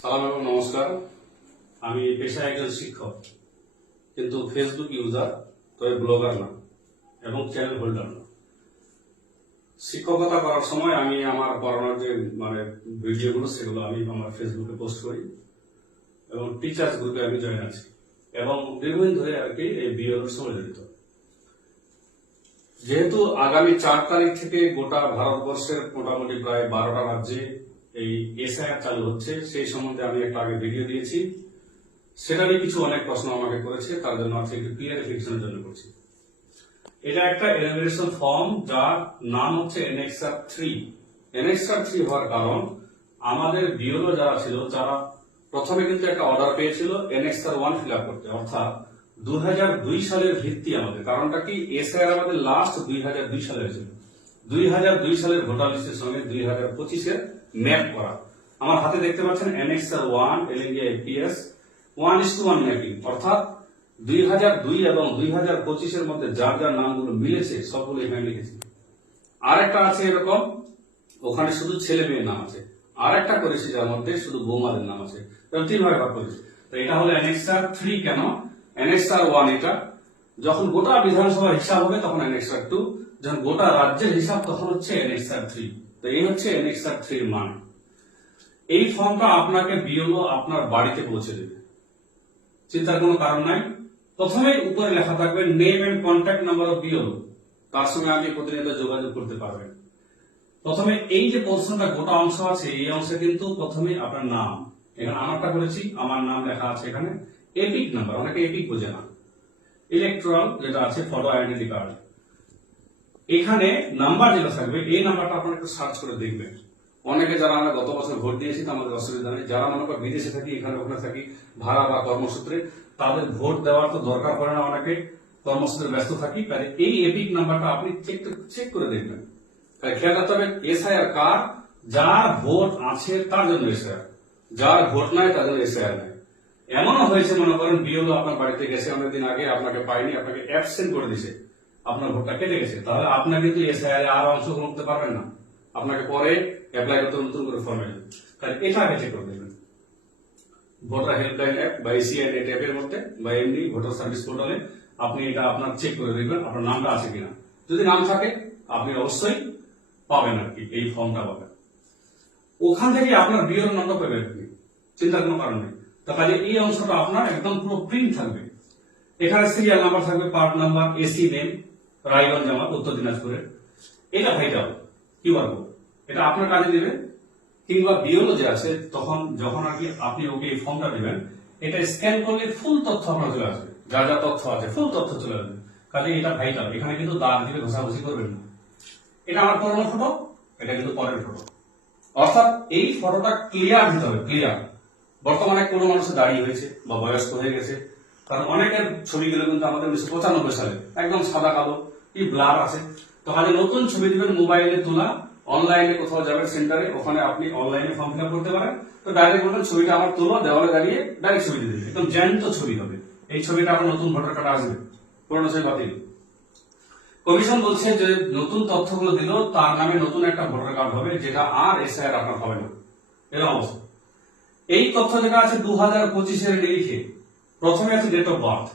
সালাম এবং নমস্কার। আমি পেশায় একজন শিক্ষক, কিন্তু ফেসবুক ইউজার, তবে ব্লগার না এবং চ্যানেল হোল্ডার না। শিক্ষকতা করার সময় আমি আমার পড়ানোর যে ভিডিওগুলো সেগুলো আমি আমার ফেসবুকে পোস্ট করি এবং টিচার্স গ্রুপে আমি জয়েন আছি এবং দীর্ঘদিন ধরে আর কি এই বিএলওর সঙ্গে জড়িত। যেহেতু আগামী 4 তারিখ থেকে গোটা ভারতবর্ষের মোটামুটি প্রায় 12টা রাজ্যে এই এসআইআর চালু হচ্ছে, সেই সম্বন্ধে আমি একটা আগে ভিডিও দিয়েছি। সেটা নিয়ে কিছু অনেক প্রশ্ন আমাকে করেছে, তার জন্য আজকে একটু ক্লিয়ারিফিকেশনের জন্য করছি। এটা একটা এনুমারেশন ফর্ম, যার নাম হচ্ছে এনএক্সআর 3। এনএক্সআর 3 হওয়ার কারণ, আমাদের বিএলও যারা ছিল, যারা প্রথমে কিন্তু একটা অর্ডার পেয়েছিল এনএক্সআর 1 ফিল আপ করতে, অর্থাৎ 2002 সালের ভিত্তি আমাদের। কারণটা কি, এসআইআর আমাদের লাস্ট 2002 সালে হয়েছিল। 2002 সালের ভোটার লিস্টের সঙ্গে 2025-এর ম্যাপ করা। আমার হাতে দেখতে পাচ্ছেন এনএক্সআর 1 এলএনজিআই এপিএস 1:1 ম্যাপিং, অর্থাৎ 2002 এবং 2025-এর মধ্যে যার যার নামগুলো মিলেছে সবগুলো এখানে লিখেছি। আর একটা আছে এরকম, ওখানে শুধু ছেলে মেয়ের নাম আছে। আর একটা করেছি যার মধ্যে শুধু বৌমাদের নাম আছে। তিন ভাগে ভাগ করেছি। তো এটা হলো এনএক্সআর 3। কেন এনএক্সআর 1? এটা যখন গোটা বিধানসভার হিসাব হবে তখন এনএক্সআর 2, যখন গোটা রাজ্যের হিসাব তখন হচ্ছে এনএক্সআর 3। তো এই হচ্ছে এনএক্সআর 3 এর মান। এই ফর্মটা আপনাকে বিএলও আপনার বাড়িতে পৌঁছে দেবে, চিন্তার কোনো কারণ নাই। প্রথমেই উপরে লেখা থাকবে name and contact number of BLO, তার সঙ্গে আপনি প্রতিনিয়ত যোগাযোগ করতে পারবেন। প্রথমে এই যে পোর্শনটা গোটা অংশ আছে, এই অংশে কিন্তু প্রথমে আপনার নাম, এখানে আমারটা করেছি, আমার নাম লেখা আছে এখানে। এপিক নাম্বার, অনেকে এপিক বোঝে না। ইলেকট্রাল যেটা আছে, ফটো আইডেন্টি কার্ড, এখানে নাম্বার যেটা থাকবে, এই নাম্বারটা আপনারা একটু সার্চ করে দেখবেন। অনেকে যারা আমরা গত বছর ভোট দিয়েছি আমাদের অসুবিধা নেই, যারা মনে করেন বিদেশে থাকি, এখানে ওখানে থাকি ভাড়া বা কর্মসূত্রে, তাদের ভোট দেওয়ার তো দরকার পড়ে না, অনেকে কর্মসূত্রে ব্যস্ত থাকি। তাহলে এই এপিক নাম্বারটা আপনি চেক করে দেখবেন। খেয়াল রাখতে হবে এসআইআর কার, যার ভোট আছে তার জন্য এসআইআর, যার ভোট নাই তার জন্য এসআইআর নাই। এমনও হয়েছে, মনে করেন বিএলও আপনার বাড়িতে গেছে অনেকদিন আগে, আপনাকে পায়নি, আপনাকে অ্যাবসেন্ট করে দিছে, আপনার ভোটটা কেটে গেছে, তাহলে আপনার কিন্তু এসআইআর এ আর অংশগ্রহণ করতে পারবেন না, আপনাকে পরে অ্যাপ্লাই করতে নতুন করে ফর্মে। তাহলে এটা আগে চেক করে দেবেন। ভোটার হেল্পলাইন অ্যাপ বা এসিআই নেট অ্যাপের মধ্যে বা এমনি ভোটার সার্ভিস পোর্টালে আপনি এটা আপনার চেক করে দেখবেন আপনার নামটা আছে কিনা। যদি নাম থাকে আপনি অবশ্যই পাবেন আর কি, এই ফর্মটা পাবেন। ওখান থেকে আপনার বিএলও নামটা পাবেন আপনি, চিন্তার কোনো কারণ নেই। তো কাজে এই অংশটা আপনার একদম পুরো প্রিন্ট থাকবে। এখানে সিরিয়াল নাম্বার থাকবে, part number, AC name, Raiganj জামাত, উত্তর দিনাজপুরের। এটা ভাইটাল কিউআর কোড, এটা আপনার কাজে দেবে। কিংবা বিএলও যে আছে, তখন যখন আর কি আপনি ওকে এই ফর্মটা দেবেন, এটা স্ক্যান করলে ফুল তথ্য আপনার চলে আসবে, যা যা তথ্য আছে ফুল তথ্য চলে আসবে। কাজে এটা ভাইটাল, এখানে কিন্তু দাগ দিবে, ঘষাঘষি করবেন না। এটা আমার পুরোনো ফটো, এটা কিন্তু পরের ফটো, অর্থাৎ এই ফটোটা ক্লিয়ার দিতে হবে, ক্লিয়ার। বর্তমানে কোনো মানুষের দাঁড়িয়ে হয়েছে বা বয়স্ক হয়ে গেছে, কারণ অনেকের ছবিগুলো কিন্তু আমাদের 1995 সালে একদম সাদা কালো, কি ব্লার আছে। তো কাজে নতুন ছবি দিবেন, মোবাইলে তোলা, অনলাইনে কোথাও যাবেন সেন্টারে, ওখানে আপনি অনলাইনে ফর্ম ফিল আপ করতে পারেন। তো ডাইরেক্ট বলবেন ছবিটা আমার তোলো, দেওয়ালে দাঁড়িয়ে ডাইরেক্ট ছবি দিয়ে দেবেন, একদম জ্যান্ত ছবি হবে। এই ছবিটা আপনার নতুন ভোটার কার্ড আসবে, পুরোনো ছবি বাতিল। কমিশন বলছে যে নতুন তথ্যগুলো দিল তার নামে নতুন একটা ভোটার কার্ড হবে, যেটা আর এসআইআর আপনার হবে না, এরকম অবস্থা। এই তথ্য যেটা আছে 2025-এর নিরিখে, প্রথমে আছে date of birth.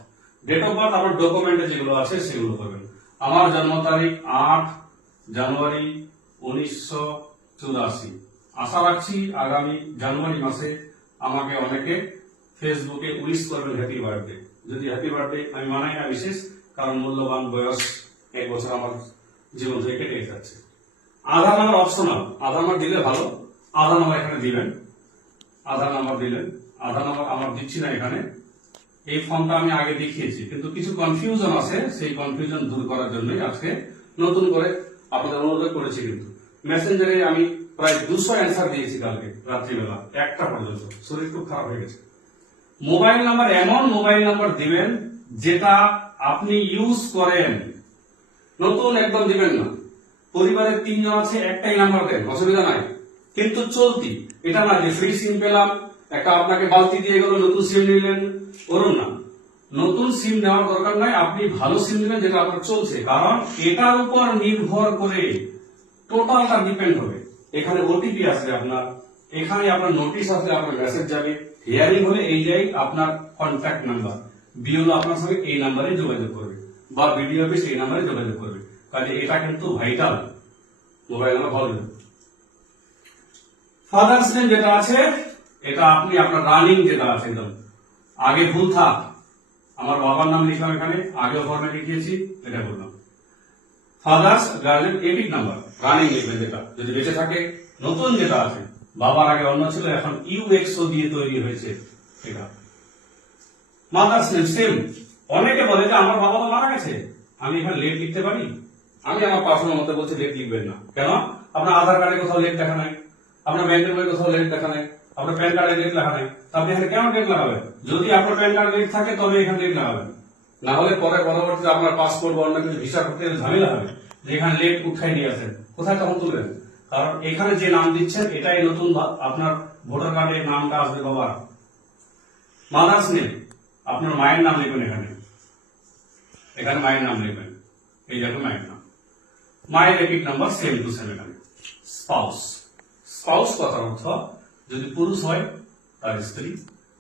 Date of birth আমার ডকুমেন্টে যেগুলো আছে সেগুলো করবেন। আমার জন্ম তারিখ 8 জানুয়ারি 1984। আশা রাখছি আগামী জানুয়ারি মাসে আমাকে অনেকে ফেসবুকে উইশ করবেন হ্যাপি বার্থডে। যদি হ্যাপি বার্থডে আমি মানাই না বিশেষ, কারণ মূল্যবান বয়স 1 বছর আমার জীবন থেকে কেটে যাচ্ছে। আধার নাম্বার অপশনাল, আধার নাম্বার দিলে ভালো, আধার নাম্বার এখানে দিবেন। আধার নাম্বার দিলেন, আধার নাম্বার আমার দিচ্ছি না এখানে। এই ফর্মটা আমি আগে দেখিয়েছি, কিন্তু কিছু কনফিউশন আছে, সেই কনফিউশন দূর করার জন্যই আজকে নতুন করে আপনাদের অনুরোধ করেছি। কিন্তু মেসেঞ্জারে আমি প্রায় 200 অ্যান্সার দিয়েছি কালকে রাত্রিবেলা 1টা পর্যন্ত, শরীর খুব খারাপ হয়ে গেছে। মোবাইল নাম্বার, এমন মোবাইল নাম্বার দিবেন যেটা আপনি ইউজ করেন, নতুন একদম দিবেন না। পরিবারের 3 জন আছে, একটাই নাম্বার দেন, অসুবিধা নাই, কিন্তু চলতি। এটা না যে ফ্রি সিম পেলাম, একটা আপনাকে বালতি দিয়ে গেল, নতুন সিম নিলেন, করুন না। নতুন সিম নেওয়ার দরকার নাই, আপনি ভালো সিম নেবেন যেটা আপনার চলছে, কারণ এটার উপর নির্ভর করে টোটালটা ডিপেন্ড হবে। এখানে ওটিপি আসবে আপনার, এখানে আপনার নোটিশ আসলে আপনার মেসেজ যাবে, হিয়ারিং হলে এই জায়গায় আপনার কন্ট্যাক্ট নাম্বার, বিএলও আপনার সঙ্গে এই নাম্বারে যোগাযোগ করবে বা বিডিও অফিস এই নাম্বারে যোগাযোগ করবে। কাজে এটা কিন্তু ভাইটাল, মোবাইল নাম্বার বলবেন। ফাদার্স নেম যেটা আছে এটা আপনি আপনার রানিং যেটা আছে একদম আগে ভুল থাক, আমার বাবার নাম লিখলাম এখানে, আগেও ফর্মে লিখিয়েছি, এটা বললাম। Father's guardian epic number running লিখবেন, যেটা যদি বেঁচে থাকে। নতুন যেটা আছে বাবার আগে অন্য ছিল, এখন ইউএক্সও দিয়ে তৈরি হয়েছে এটা। Mother's name same. অনেকে বলে যে আমার বাবা তো মারা গেছে, আমি এখানে লেট লিখতে পারি। আমি আমার পার্সোনাল মতে বলছি লেট লিখবেন না। কেন? আপনার আধার কার্ডে কোথাও লেট দেখা নাই, আপনার ব্যাংকের বইয়ে কোথাও লেট দেখা নাই, আপনার প্যান কার্ডে লেট লেখা নাই, আপনি এখানে কেন লেট লাগাবেন? যদি আপনার প্যান কার্ড লেট থাকে তবে এখানে লেট লাগাবেন, না হলে পরে পরবর্তীতে আপনার পাসপোর্ট বা অন্য কিছু ভিসা করতে ঝামেলা হবে যে এখানে লেট উঠাই নিয়ে আসেন, কোথায় তখন তুলবেন? কারণ এখানে যে নাম দিচ্ছেন এটাই নতুন, আপনার ভোটার কার্ডে নামটা আসবে বাবার। মাদার্স নেম আপনার মায়ের নাম লিখবেন, এখানে এখানে মায়ের নাম লিখবেন, এই জায়গায় মায়ের নাম। মায়ের epic number same to same এখানে। স্পাউস, স্পাউস কথার অর্থ যদি পুরুষ হয় তার স্ত্রী,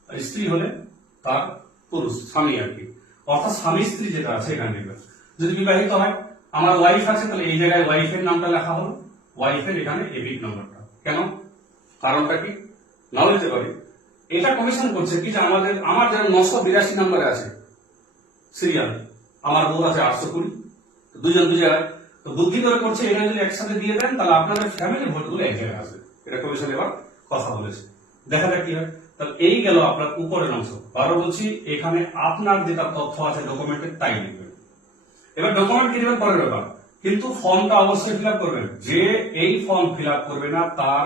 আর স্ত্রী হলে তার পুরুষ স্বামী আর কি, অর্থাৎ স্বামী স্ত্রী যেটা আছে এখানে লিখবেন। যদি বিবাহিত হয়, আমার ওয়াইফ আছে, তাহলে এই জায়গায় ওয়াইফের নামটা লেখা হলো, ওয়াইফের এখানে এপিক নাম্বারটা। কেন? কারণটা কি? নাও দিতে পারি। এটা কমিশন করছে কি যে আমার যেন 982 নাম্বারে আছে সিরিয়াল, আমার বউ আছে 820, দুজন দু জায়গায়, তো বুদ্ধি করে করছে এটা যদি একসাথে দিয়ে দেন তাহলে আপনাদের ফ্যামিলি ভোটগুলো এক জায়গায় আসবে। এটা কমিশন এবার কথা বলেছে, দেখা যাক কি হয়। তাহলে এই গেল আপনার উপরের অংশ। আরো বলছি, এখানে আপনার যেটা তথ্য আছে ডকুমেন্টে তাই লিখবেন। এবার ডকুমেন্ট কি দেবেন পরের ব্যাপার, কিন্তু ফর্মটা অবশ্যই ফিল আপ করবেন। যে এই ফর্ম ফিল আপ করবে না তার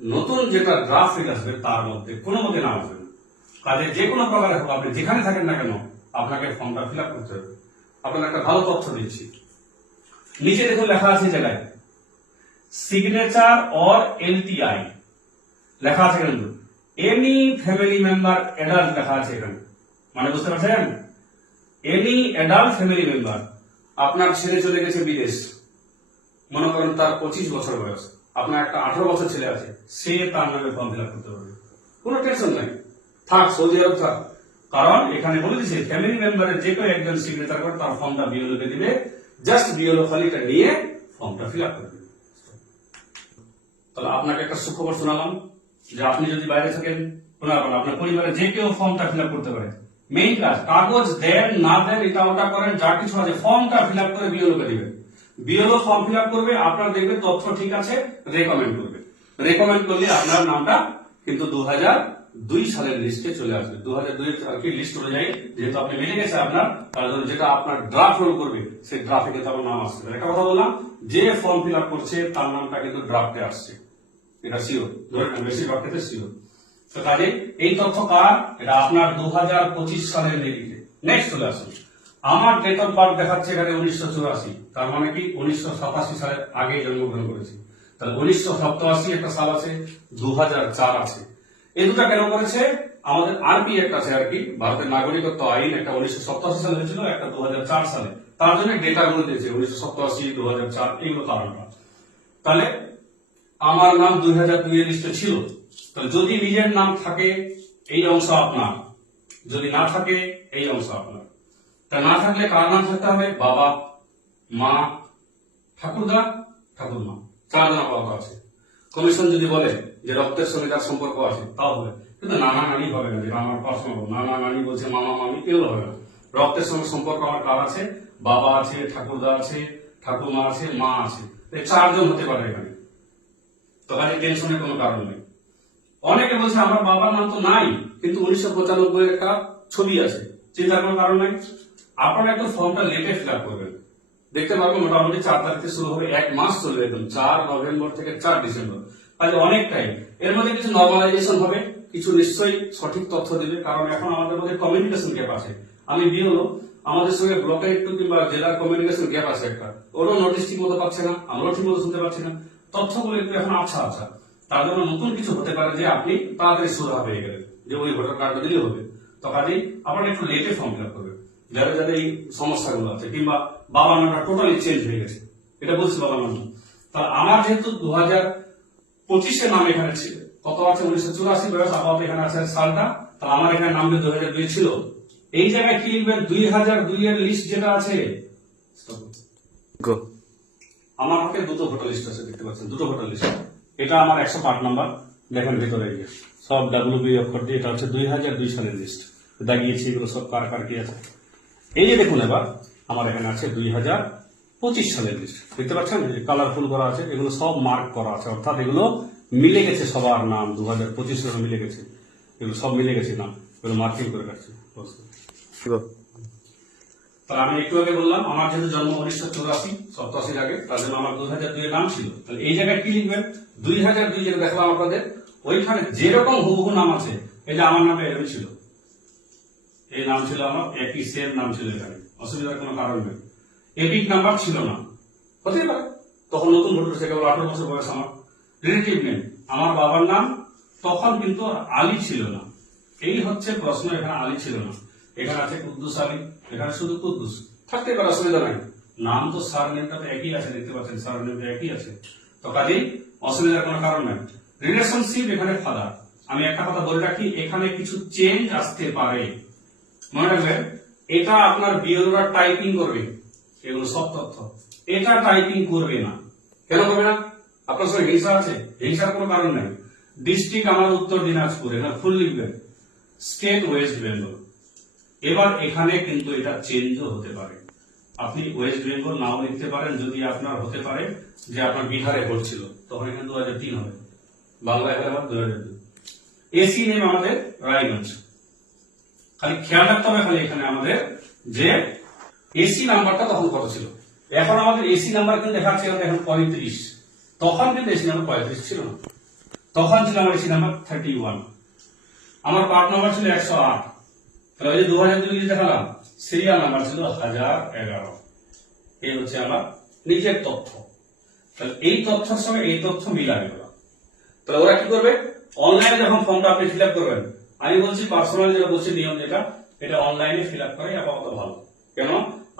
নতুন যেটা ড্রাফট আসবে তার মধ্যে কোনো মতে নাম আসবে না। কাজে যে কোনো প্রকারে হোক, আপনি যেখানে থাকেন না কেন আপনাকে ফর্মটা ফিল আপ করতে হবে। আপনার একটা ভালো তথ্য দিচ্ছি, নিচে দেখুন লেখা আছে জায়গায় সিগনেচার অর এলটিআই লেখা আছে, কিন্তু এনি ফ্যামিলি মেম্বার অ্যাডাল্ট লেখা আছে এখানে, মানে বুঝতে পারছেন? Any adult family member. আপনার ছেলে চলে গেছে বিদেশ, মনে করেন তার 25 বছর বয়স, আপনার একটা 18 বছর ছেলে আছে, সে তার নামে ফর্ম ফিল আপ করতে পারবে, কোনো টেনশন নাই, থাক সৌদি আরব থাক। কারণ এখানে বলে দিচ্ছে ফ্যামিলি মেম্বারের যে কেউ একজন সিগনেচার করে তার ফর্মটা বিএলও কে দিবে, জাস্ট বিএলও খালিটা নিয়ে ফর্মটা ফিল আপ করবে। তাহলে আপনাকে একটা সুখবর শোনালাম যে আপনি যদি বাইরে থাকেন, আপনার পরিবারের যে কেউ ফর্মটা ফিল আপ করতে পারে। মেইন কাজ, কাগজ দেন না দেন এটা ওটা করেন, যা কিছু আছে ফর্মটা ফিল আপ করে বিএলও কে দিবেন। বিএলও ফর্ম ফিল আপ করবে, আপনার দেখবে তথ্য ঠিক আছে, রেকমেন্ড করবে। রেকমেন্ড করলে আপনার নামটা কিন্তু 2002 সালের লিস্টে চলে আসবে। 2002 আর কি লিস্ট অনুযায়ী যেহেতু আপনি মিলে গেছে আপনার, তার জন্য যেটা আপনার ড্রাফট রোল করবে সেই ড্রাফটে কিন্তু আপনার নাম আসছে। একটা কথা বললাম, যে ফর্ম ফিল আপ করছে তার নামটা কিন্তু ড্রাফটে আসছে, এটা সিওর, ধরে বেশিরভাগ ক্ষেত্রে সিওর। তো কাজে এই তথ্য কার? এটা আপনার 2025 সালের নিরিখে। নেক্সট চলে আসুন, আমার ডেট অফ বার্থ দেখাচ্ছে এখানে 1984, তার মানে কি 1987 সালের আগে জন্মগ্রহণ করেছি। তাহলে 1987 একটা সাল আছে, 2004 আছে। এই দুটা কেন করেছে? আমাদের আরপি একটা আছে আর কি, ভারতের নাগরিকত্ব আইন, একটা 1987 সালে হয়েছিল, একটা 2004 সালে, তার জন্য ডেটা গুলো দিয়েছে 1987, 2004, এইগুলো কারণটা। তাহলে আমার নাম 2002 এর লিস্টে ছিল, তাহলে যদি নিজের নাম থাকে এই অংশ আপনার, যদি না থাকে এই অংশ আপনার। তা না থাকলে কার নাম থাকতে হবে? বাবা, মা, ঠাকুরদা, ঠাকুরমা, 4 জন আপাতত আছে। কমিশন যদি বলে যে রক্তের সঙ্গে তার সম্পর্ক আছে তাও হবে, কিন্তু নানা নানি হবে না, যেটা আমার পার্সোনাল। নানা নানি বলছে মামা মামি, এগুলো হবে না। রক্তের সঙ্গে সম্পর্ক আমার কার আছে? বাবা আছে, ঠাকুরদা আছে, ঠাকুরমা আছে, মা আছে, 4 জন হতে পারে এখানে। তো কাজে টেনশনের কোনো কারণ নেই। অনেকে বলছে আমার বাবার নাম তো নাই, কিন্তু 1995 একটা ছবি আছে, চিন্তার কোনো কারণ নাই। আপনারা একটু ফর্মটা লেটে ফিল আপ করবেন, দেখতে পাবেন মোটামুটি 4 তারিখে শুরু হবে, 1 মাস চলবে, একদম 4 নভেম্বর থেকে 4 ডিসেম্বর। কাজে অনেক টাইম। এর মধ্যে কিছু নর্মালাইজেশন হবে, কিছু নিশ্চয়ই সঠিক তথ্য দেবে, কারণ এখন আমাদের মধ্যে কমিউনিকেশন গ্যাপ আছে। আমি বিএলও, আমাদের সঙ্গে ব্লকের একটু কিংবা জেলার কমিউনিকেশন গ্যাপ আছে একটা, ওরও নোটিশ ঠিক মতো পাচ্ছে না, আমরাও ঠিক মতো শুনতে পাচ্ছি না, তথ্যগুলো একটু এখন আচ্ছা আচ্ছা। তার জন্য নতুন কিছু হতে পারে যে আপনি তাড়াতাড়ি সুরাহা হয়ে গেলেন যে ওই ভোটার কার্ডটা দিলেই হবে। তো কাজেই আপনারা একটু লেটে ফর্ম ফিল আপ করবেন, যাদের যাদের এই সমস্যাগুলো আছে, কিংবা বাবার নামটা টোটালি চেঞ্জ হয়ে গেছে, এটা বলছি বাবার নাম। তাহলে আমার যেহেতু 2025 নাম এখানে কত আছে 1984 বয়স, আপাতত এখানে আছে সালটা, তাহলে আমার এখানে নামবে 2002 ছিল। এই জায়গায় কি লিখবেন 2002 এর লিস্ট যেটা আছে, আমার হাতে দুটো ভোটার লিস্ট আছে, দেখতে পাচ্ছেন দুটো ভোটার লিস্ট। এটা আমার 108 নাম্বার, দেখেন ভিতরে এই যে সব ডাব্লিউবি অক্ষর দিয়ে, এটা হচ্ছে 2002 সালের লিস্ট দাগিয়েছি, এগুলো সব কার কার কি আছে। এই যে দেখুন এবার আমার এখানে আছে 2025 সালের লিস্ট, দেখতে পাচ্ছেন কালারফুল করা আছে, এগুলো সব মার্ক করা আছে, অর্থাৎ এগুলো মিলে গেছে, সবার নাম 2025 সালে মিলে গেছে, এগুলো সব মিলে গেছে নাম, এগুলো মার্কিং করে রাখছি। তাহলে আমি একটু আগে বললাম আমার যেহেতু জন্ম 1984 আগে, তার জন্য আমার 2002 এর নাম ছিল। তাহলে এই জায়গায় কি লিখবেন 2002 যেটা দেখলাম আপনাদের, ওইখানে যেরকম হুবহু নাম আছে, এই যে আমার নামে এরকম ছিল, এই নাম ছিল আমার, একই সেম নাম ছিল, এখানে অসুবিধার কোনো কারণ নেই। এপিক নাম্বার ছিল না, হতে পারে তখন নতুন ভোটার থেকে, 18 বছর বয়স আমার। রিলেটিভ নেম আমার বাবার নাম, তখন কিন্তু আলী ছিল না, এই হচ্ছে প্রশ্ন, এখানে আলী ছিল না, এখানে আছে কুদ্দুস আলী, এখানে শুধু কুদ্দুস, থাকতে পারে অসুবিধা নাই, নাম তো সার নেমটা তো একই আছে, দেখতে পাচ্ছেন সার নেমটা একই আছে, তো কাজেই অসুবিধার কোনো কারণ নাই। রিলেশনশিপ এখানে ফাদার, আমি একটা কথা বলে রাখি, এখানে কিছু চেঞ্জ আসতে পারে, মনে রাখবেন এটা আপনার বিএলওরা টাইপিং করবে, এগুলো সব তথ্য এটা টাইপিং করবে না, কেন করবে না? আপনার সঙ্গে হিংসা আছে? হিংসার কোনো কারণ নাই। ডিস্ট্রিক্ট আমার উত্তর দিনাজপুর, এখানে ফুল লিখবেন, স্টেট ওয়েস্ট বেঙ্গল। এবার এখানে কিন্তু এটা চেঞ্জও হতে পারে, আপনি ওয়েস্ট বেঙ্গল নাও লিখতে পারেন, যদি আপনার হতে পারে যে আপনার বিহারে পড়ছিল, তখন এখানে 2003 হবে, বাংলায় হলে আমার 2002। এসি নেম আমাদের রায়গঞ্জ, খালি খেয়াল রাখতে হবে খালি এখানে আমাদের যে এসি নাম্বারটা তখন কত ছিল। এখন আমাদের এসি নাম্বার কিন্তু দেখাচ্ছে এখন 35, তখন কিন্তু এসি নাম্বার 35 ছিল না, তখন ছিল আমার এসি নাম্বার 31, আমার পার্ট নাম্বার ছিল 108, তাহলে ওই যে 2002 দেখালাম, সিরিয়াল নাম্বার ছিল 1011। এই হচ্ছে আমার নিজের তথ্য, তাহলে এই তথ্যের সঙ্গে এই তথ্য মিলাবে ওরা। তাহলে ওরা কি করবে, অনলাইনে যখন ফর্মটা আপনি ফিল আপ করবেন, আমি বলছি পার্সোনাল যেটা বলছি নিয়ম যেটা, এটা অনলাইনে ফিল আপ করে আপাতত ভালো, কেন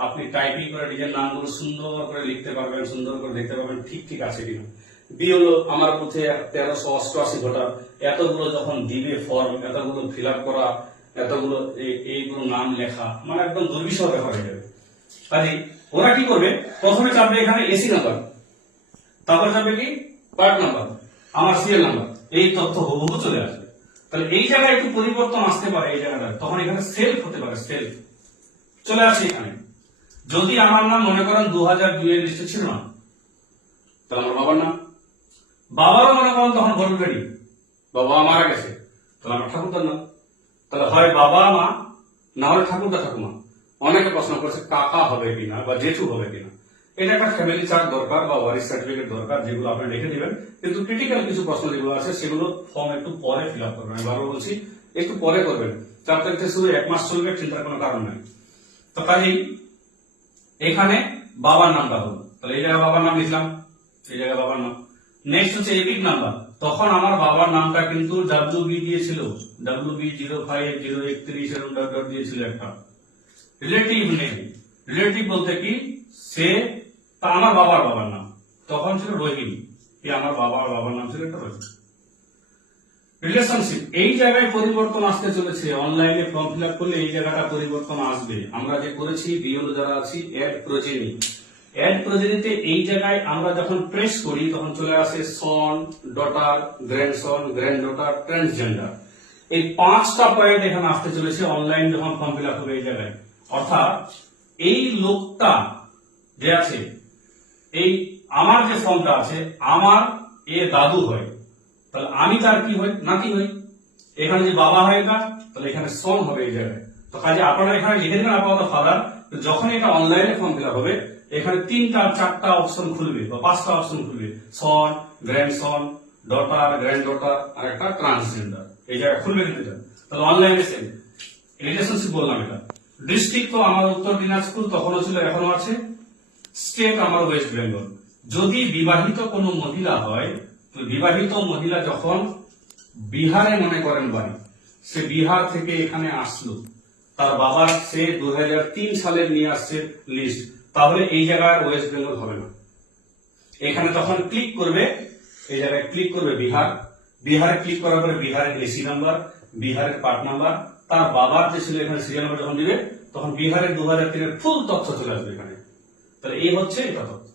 আপনি টাইপিং করে নিজের নামগুলো সুন্দর করে লিখতে পারবেন, সুন্দর করে দেখতে পারবেন ঠিক ঠিক আছে কিনা। বিএলও আমার বুথে 1388 ভোটার, এতগুলো যখন দিবে ফর্ম, এতগুলো ফিল আপ করা, এতগুলো এইগুলো নাম লেখা, মানে একদম দুর্বিষহ ব্যাপার হয়ে যাবে। কাজে ওরা কি করবে, প্রথমে চাপবে এখানে এসি নাম্বার, তারপর চাপবে কি পার্ট নাম্বার, আমার সিরিয়াল নাম্বার, এই তথ্য হুবহু চলে আসবে। তাহলে এই জায়গায় একটু পরিবর্তন আসতে পারে, এই জায়গাটা তখন এখানে সেলফ হতে পারে, সেলফ চলে আসে এখানে। যদি আমার নাম মনে করেন 2002 এর লিস্টে ছিল না, তাহলে আমার বাবার নাম, বাবারও মনে করেন তখন ভোটার রেডি, বাবা মারা গেছে, তাহলে আমার ঠাকুরদার নাম, তাহলে হয় বাবা মা, না হলে ঠাকুরদা ঠাকুমা। অনেকে প্রশ্ন করছে কাকা হবে কিনা বা জেঠু হবে কিনা, এটা একটা ফ্যামিলি চার্ট দরকার বা ওয়ারিশ সার্টিফিকেট দরকার, যেগুলো আপনি রেখে দিবেন। কিন্তু ক্রিটিক্যাল কিছু প্রশ্ন যেগুলো আছে সেগুলো ফর্ম একটু পরে ফিল আপ করবেন, আমি বারবার বলছি একটু পরে করবেন, 4 তারিখ থেকে শুধু 1 মাস চলবে, চিন্তার কোনো কারণ নাই। তো কাজেই এখানে বাবার নামটা হলো, তাহলে এই জায়গায় বাবার নাম লিখলাম, এই জায়গায় বাবার নাম। নেক্সট হচ্ছে এপিক নাম্বার, তখন আমার বাবার নামটা কিন্তু WB দিয়েছিল, WB 05031 এরকম ডট ডট দিয়েছিল একটা। রিলেটিভ নেম, রিলেটিভ বলতে কি সে, তা আমার বাবার নাম তখন ছিল রহিম, এই আমার বাবার নাম ছিল একটা রহিম। রিলেশনশিপ, এই জায়গায় পরিবর্তন আসতে চলেছে, অনলাইনে ফর্ম ফিল আপ করলে এই জায়গাটা পরিবর্তন আসবে। আমরা যে করেছি বিএলও যারা আছি, অ্যাড প্রোজেনি, অ্যাড প্রোজেনিতে এই জায়গায় আমরা যখন প্রেস করি তখন চলে আসে son, daughter, grandson, grand daughter, transgender, এই 5টা পয়েন্ট এখানে আসতে চলেছে অনলাইন যখন ফর্ম ফিল আপ হবে এই জায়গায়। অর্থাৎ এই লোকটা যে আছে, এই আমার যে ফর্মটা আছে, আমার এ দাদু হয়, তাহলে আমি তার কি হই, নাতি হই। এখানে যে বাবা হয় এটা, তাহলে এখানে সন হবে এই জায়গায়। তো কাজে আপনারা এখানে লিখে দেবেন আপাতত ফাদার, যখন এটা অনলাইনে ফর্ম ফিল আপ হবে এখানে 3টা 4টা অপশন খুলবে বা 5টা অপশন খুলবে, সন, গ্র্যান্ডসন, ডটার, গ্র্যান্ড ডটার আর একটা ট্রান্সজেন্ডার, এই জায়গায় খুলবে কিন্তু এটা। তাহলে অনলাইনে সেম রিলেশনশিপ বললাম এটা। ডিস্ট্রিক্ট তো আমার উত্তর দিনাজপুর তখনও ছিল, এখনো আছে। স্টেট আমার ওয়েস্ট বেঙ্গল। যদি বিবাহিত কোনো মহিলা হয়, তো বিবাহিত মহিলা যখন বিহারে মনে করেন বাড়ি, সে বিহার থেকে এখানে আসলো, তার বাবার সে 2003 সালের নিয়ে আসছে লিস্ট, তাহলে এই জায়গায় ওয়েস্ট বেঙ্গল হবে না। এখানে তখন ক্লিক করবে, এই জায়গায় ক্লিক করবে বিহার, বিহারে ক্লিক করার পরে বিহারের এসি নাম্বার, বিহারের পার্ট নাম্বার, তার বাবার যে ছিল এখানে সিরিয়াল নাম্বার যখন দিবে তখন বিহারের 2003 এর ফুল তথ্য চলে আসবে এখানে। তাহলে এই হচ্ছে এটা তথ্য।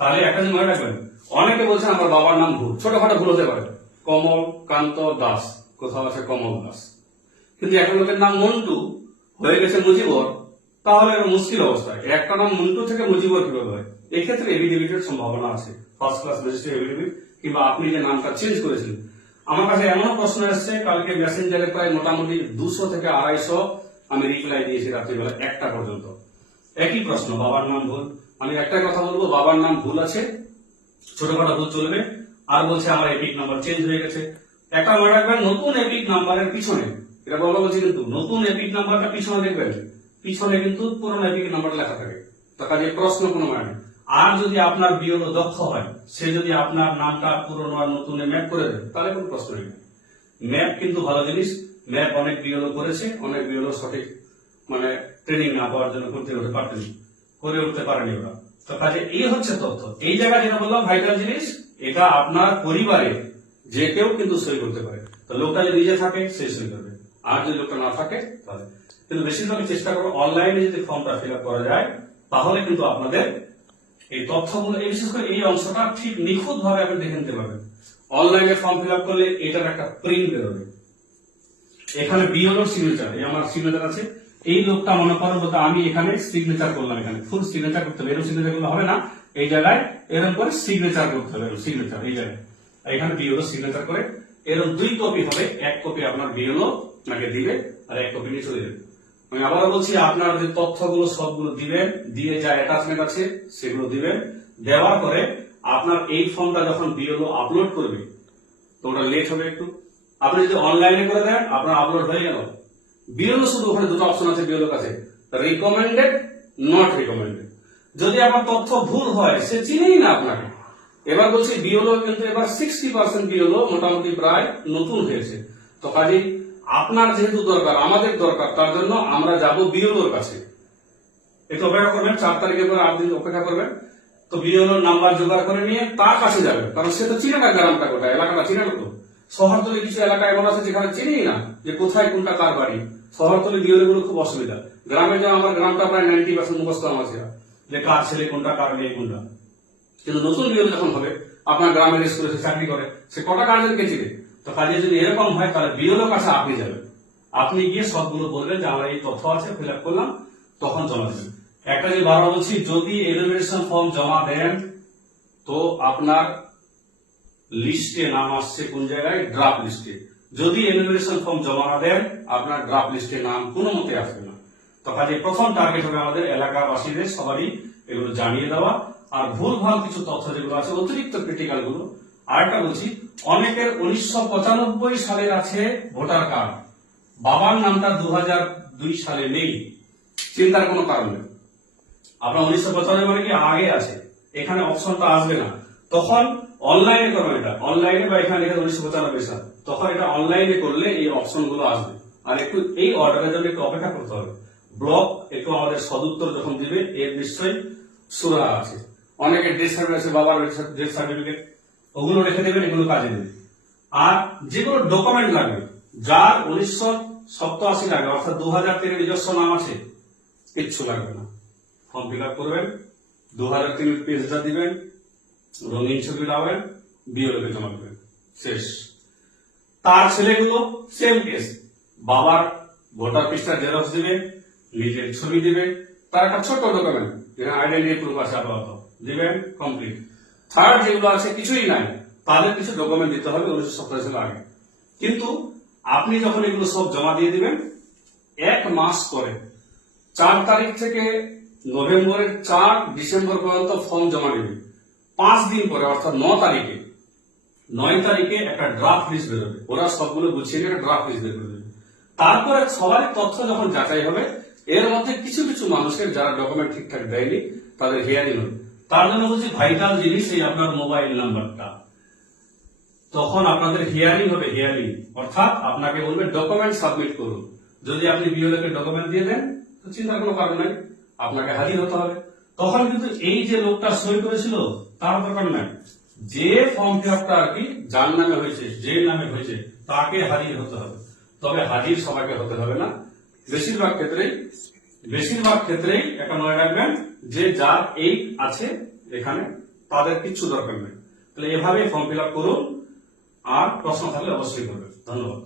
তাহলে একটা জিনিস মনে রাখবেন, অনেকে বলছেন আমার বাবার নাম ভুল, ছোটখাটো ভুল হতে পারে, কমল কান্ত দাস, কোথাও আছে কমল দাস, কিন্তু একটা লোকের নাম মন্টু হয়ে গেছে মুজিবর, তাহলে মুশকিল অবস্থায়। একটা নাম মন্টু থেকে মুজিবর কিভাবে হয়? এক্ষেত্রে এভিডেভিটের সম্ভাবনা আছে, ফার্স্ট ক্লাস রেজিস্ট্রি এভিডেভিট, কিংবা আপনি যে নামটা চেঞ্জ করেছিলেন। আমার কাছে এমনও প্রশ্ন এসছে, কালকে মেসেঞ্জারে প্রায় মোটামুটি 200 থেকে 250 আমি রিপ্লাই দিয়েছি রাত্রিবেলা 1টা পর্যন্ত। একই প্রশ্ন, বাবার নাম ভুল। আমি একটাই কথা বলবো, বাবার নাম ভুল আছে, ছোটখাটো ভুল চলবে। আর বলছে আমার এপিক নাম্বার চেঞ্জ হয়ে গেছে। একটা মনে রাখবেন, নতুন এপিক নাম্বারের পিছনে, এটা বলা বলছি কিন্তু নতুন এপিক নাম্বারটা পিছনে দেখবেন, পিছনে কিন্তু পুরনো এপিক নাম্বার লেখা থাকে। তো কাজে প্রশ্ন কোনো মানে নেই। আর যদি আপনার বিওলো দক্ষ হয়, সে যদি আপনার নামটা পুরনো আর নতুনে ম্যাপ করে দেয়, তাহলে কোনো প্রশ্ন নেই। ম্যাপ কিন্তু ভালো জিনিস, ম্যাপ অনেক বিওলো করেছে, অনেক বিওলো সঠিক মানে ট্রেনিং না পাওয়ার জন্য করে উঠতে পারেনি ওরা। তো কাজে এই হচ্ছে তথ্য। এই জায়গায় যেটা বললাম ভাইটাল জিনিস, এটা আপনার পরিবারে যে কেউ কিন্তু সই করতে পারে। তো লোকটা যদি নিজে থাকে সে সই করবে, আর যদি লোকটা না থাকে তাহলে। কিন্তু বেশিরভাগ চেষ্টা করবো অনলাইনে যদি ফর্মটা ফিল আপ করা যায়, তাহলে কিন্তু আপনাদের এই তথ্যগুলো, এই বিশেষ করে এই অংশটা ঠিক নিখুঁত ভাবে আপনি দেখে নিতে পারবেন। অনলাইনে ফর্ম ফিল আপ করলে এটার একটা প্রিন্ট বেরোবে। এখানে বিওলোর সিগনেচার, এই আমার সিগনেচার আছে, এই লোকটা মনে করেন বলতে আমি এখানে সিগনেচার করলাম, এখানে ফুল সিগনেচার করতে হবে, এরকম সিগনেচার করলে হবে না, এই জায়গায় এরকম করে সিগনেচার করতে হবে, সিগনেচার এই জায়গায় এখানে বিওলো সিগনেচার করে এরকম 2 কপি হবে, 1 কপি আপনার বিওলো নাকি দিবে আর 1 কপি নিয়ে চলে যাবে। আমি আবারও বলছি, আপনার যে তথ্যগুলো সবগুলো দিবেন, দিয়ে যা অ্যাটাচমেন্ট আছে সেগুলো দিবেন। দেওয়ার পরে আপনার এই ফর্মটা যখন বিওলো আপলোড করবে, তো ওটা লেট হবে একটু। আপনি যদি অনলাইনে করে দেন, আপনার আপলোড হয়ে গেল। বিওলো শুধু ওখানে 2টা অপশন আছে বিওলোর কাছে, রিকমেন্ডেড, নট রিকমেন্ডেড। যদি আপনার তথ্য ভুল হয়, সে চিনেই না আপনাকে। এবার বলছি বিওলো কিন্তু এবার 60% বিওলো মোটামুটি প্রায় নতুন হয়েছে। তো কাজেই আপনার যেহেতু দরকার, আমাদের দরকার, তার জন্য আমরা যাব বিওলোর কাছে। একটু অপেক্ষা করবেন, 4 তারিখের পরে 8 দিন অপেক্ষা করবেন। তো বিওলোর নাম্বার জোগাড় করে নিয়ে তার কাছে যাবেন, কারণ সে তো চিনে না গ্রামটা কোথায়, এলাকাটা চিনে না। তো শহরতলি কিছু এলাকা এমন আছে যেখানে চিনেই না যে কোথায় কোনটা কার বাড়ি। শহরতলি বিওলো গুলো খুব অসুবিধা। গ্রামে যা আমার গ্রামটা প্রায় 90% মুখস্থ আমার ছিল, যে কার ছেলে কোনটা, কার মেয়ে কোনটা। কিন্তু নতুন বিওলো যখন হবে, আপনার গ্রামের স্কুলে সে চাকরি করে, সে কটা গার্জেনকে চিনে। তো কাজে যদি এরকম হয়, তাহলে বিওলোর কাছে আপনি যাবেন, আপনি গিয়ে সবগুলো বলবেন যে আমার এই তথ্য আছে, ফিল আপ করলাম, তখন জমা দেবেন। একটা যে বারবার বলছি, যদি এনুমারেশন ফর্ম জমা দেন, তো আপনার লিস্টে নাম আসছে কোন জায়গায়, ড্রাফট লিস্টে। যদি এনুমারেশন ফর্ম জমা না দেন, আপনার ড্রাফট লিস্টে নাম কোনো মতে আসবে না। তো কাজে প্রথম টার্গেট হবে আমাদের এলাকাবাসীদের সবারই এগুলো জানিয়ে দেওয়া। আর ভুলভাল কিছু তথ্য যেগুলো আছে, অতিরিক্ত ক্রিটিক্যাল গুলো। আরেকটা বলছি, অনেকের 1995 সালের আছে ভোটার কার্ড, বাবার নামটা 2002 সালে নেই, চিন্তার কোনো কারণ নেই। আপনার 1995 মানে কি আগে আছে, এখানে অপশনটা আসবে না। তখন অনলাইনে করবেন, এটা অনলাইনে বা এখানে 1995 সাল, তখন এটা অনলাইনে করলে এই অপশন গুলো আসবে। আর একটু এই অর্ডারের জন্য একটু অপেক্ষা করতে হবে। ব্লক একটু আমাদের সদুত্তর যখন দিবে, এর নিশ্চয়ই সুরা আছে। অনেকে ডেথ সার্টিফিকেট, বাবার ডেথ সার্টিফিকেট, ওগুলো রেখে দেবেন, এগুলো কাজে দেবে। আর যেগুলো ডকুমেন্ট লাগবে, যার 1987 লাগে, অর্থাৎ 2003 নিজস্ব নাম আছে, কিচ্ছু লাগবে না। ফর্ম ফিল আপ করবেন, 2003 পেজটা দিবেন, রঙিন ছবি লাগাবেন, বিওলোকে জমা দেবেন, শেষ। তার ছেলেগুলো সেম কেস, বাবার ভোটার লিস্টটা জেরক্স দিবে, নিজের ছবি দিবে, তার একটা ছোট ডকুমেন্ট যেখানে আইডেন্টিটি প্রুফ আছে আপাতত দিবেন, কমপ্লিট। থার্ড যেগুলো আছে কিছুই নাই, তাদের কিছু ডকুমেন্ট দিতে হবে 1987 সালের আগে। কিন্তু আপনি যখন এগুলো সব জমা দিয়ে দিবেন, 1 মাস পরে 4 তারিখ থেকে নভেম্বরের 4 ডিসেম্বর পর্যন্ত ফর্ম জমা নেবেন। 5 দিন পরে অর্থাৎ 9 তারিখে একটা ড্রাফট লিস্ট বেরোবে। ওরা সবগুলো গুছিয়ে নিয়ে ড্রাফট লিস্ট বের করে দেবে। তারপরে সবারই তথ্য যখন যাচাই হবে, এর মধ্যে কিছু কিছু মানুষের যারা ডকুমেন্ট ঠিকঠাক দেয়নি, তাদের হিয়ারিং হবে। তার জন্য বলছি ভাইটাল জিনিস এই আপনার মোবাইল নাম্বারটা। তখন আপনাদের হিয়ারিং হবে, হিয়ারিং অর্থাৎ আপনাকে বলবে ডকুমেন্ট সাবমিট করুন। যদি আপনি বিওলোকে ডকুমেন্ট দিয়ে দেন, তো চিন্তার কোনো কারণ নাই, আপনাকে হাজির হতে হবে। তখন কিন্তু এই যে লোকটা সই করেছিল তার দরকার নাই, যে ফর্ম ফিল আপটা আর কি যার নামে হয়েছে, যে নামে হয়েছে তাকে হাজির হতে হবে, তবে হাজির সবাইকে হতে হবে না। বেশিরভাগ ক্ষেত্রেই একটা মনে রাখবেন যে যার এই আছে এখানে তাদের কিচ্ছু দরকার নেই। তাহলে এভাবে ফর্ম ফিল আপ করুন, আর প্রশ্ন থাকলে অবশ্যই করবেন। ধন্যবাদ।